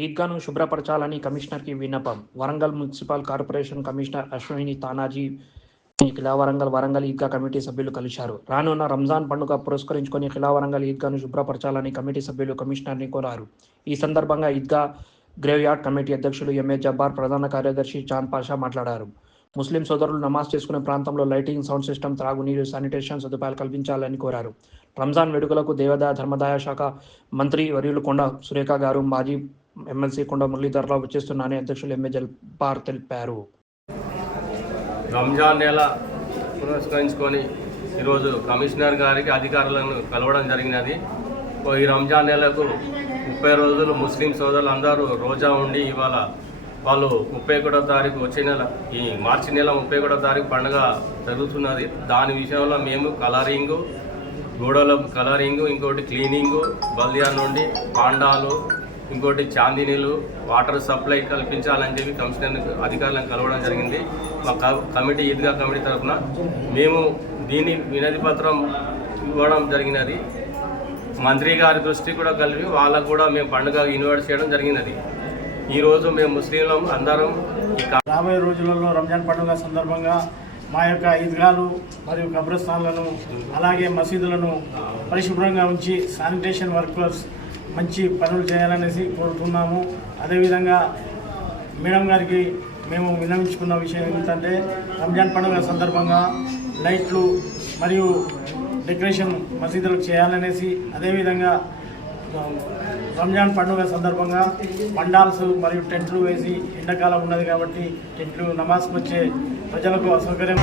ఈద్గాను శుభ్రపరచాలని కమిషనర్కి విన్నపం. Warangal municipal corporation commissioner Ashwini Tanaji Khila Warangal Warangal Eidgah committee సభ్యులు కలిశారు. రానున్న రంజాన్ పండుగ పురస్కరించుకొని ఖిలా వరంగల్ ఈద్గాను శుభ్రపరచాలని కమిటీ సభ్యులు కమిషనర్ని కోరారు. ఈ సందర్భంగా ఈద్గా గ్రేవ్యార్డ్ కమిటీ అధ్యక్షులు ఎంఏ జబ్బార్ ప్రధాన కార్యదర్శి చాంద్ పాషా మాట్లాడారు. ముస్లిం సోదరులు నమాజ్ చేసుకునే ప్రాంతంలో లైటింగ్ సౌండ్ సిస్టమ్ త్రాగునీరు శానిటేషన్ సదుపాయాలు కల్పించాలని కోరారు. రంజాన్ వేడుకలకు దేవాదాయ ధర్మదాయ శాఖ మంత్రి వర్యులు కొండ సురేఖ గారు మాజీ ఎమ్మెల్సీ కొండ మురళీధరరావు వచ్చేస్తున్నారని అధ్యక్షులు ఎంఏ జల్పార్ తెలిపారు. రంజాన్ నెల పురస్కరించుకొని ఈరోజు కమిషనర్ గారికి అధికారులను కలవడం జరిగినది. ఈ రంజాన్ నెలకు ముప్పై రోజులు ముస్లిం సోదరులు అందరూ రోజా ఉండి ఇవాళ వాళ్ళు ముప్పై ఒకటో తారీఖు వచ్చే నెల ఈ మార్చి నెల ముప్పై ఒకటో తారీఖు పండుగ జరుగుతున్నది. దాని విషయంలో మేము కలరింగు గోడల కలరింగు ఇంకోటి క్లీనింగు బల్దియా నుండి పాండాలు ఇంకోటి చాందినీలు వాటర్ సప్లై కల్పించాలని చెప్పి కమిషనర్ అధికారులను కలవడం జరిగింది. మా క- కమిటీ ఈద్గా కమిటీ తరఫున మేము దీని వినతి పత్రం ఇవ్వడం జరిగినది. మంత్రి గారి దృష్టి కూడా కలిపి వాళ్ళకు కూడా మేము పండుగ ఇన్వైట్ చేయడం జరిగినది. ఈరోజు మేము ముస్లింలం అందరం రాబోయే రోజులలో రంజాన్ పండుగ సందర్భంగా మా యొక్క ఈద్గాలు మరియు కబ్రస్థాన్లను అలాగే మసీదులను పరిశుభ్రంగా ఉంచి శానిటేషన్ వర్కర్స్ మంచి పనులు చేయాలనేసి కోరుతున్నాము. అదేవిధంగా మేడం గారికి మేము విన్నవించుకున్న విషయం ఏంటంటే రంజాన్ పండుగ సందర్భంగా లైట్లు మరియు డెకరేషన్ మసీదులకు చేయాలనేసి అదేవిధంగా రంజాన్ పండుగ సందర్భంగా పండాల్స్ మరియు టెంట్లు వేసి ఎండాకాలం ఉన్నది కాబట్టి టెంట్లు నమాజ్కి వచ్చే ప్రజలకు అసౌకర్యం.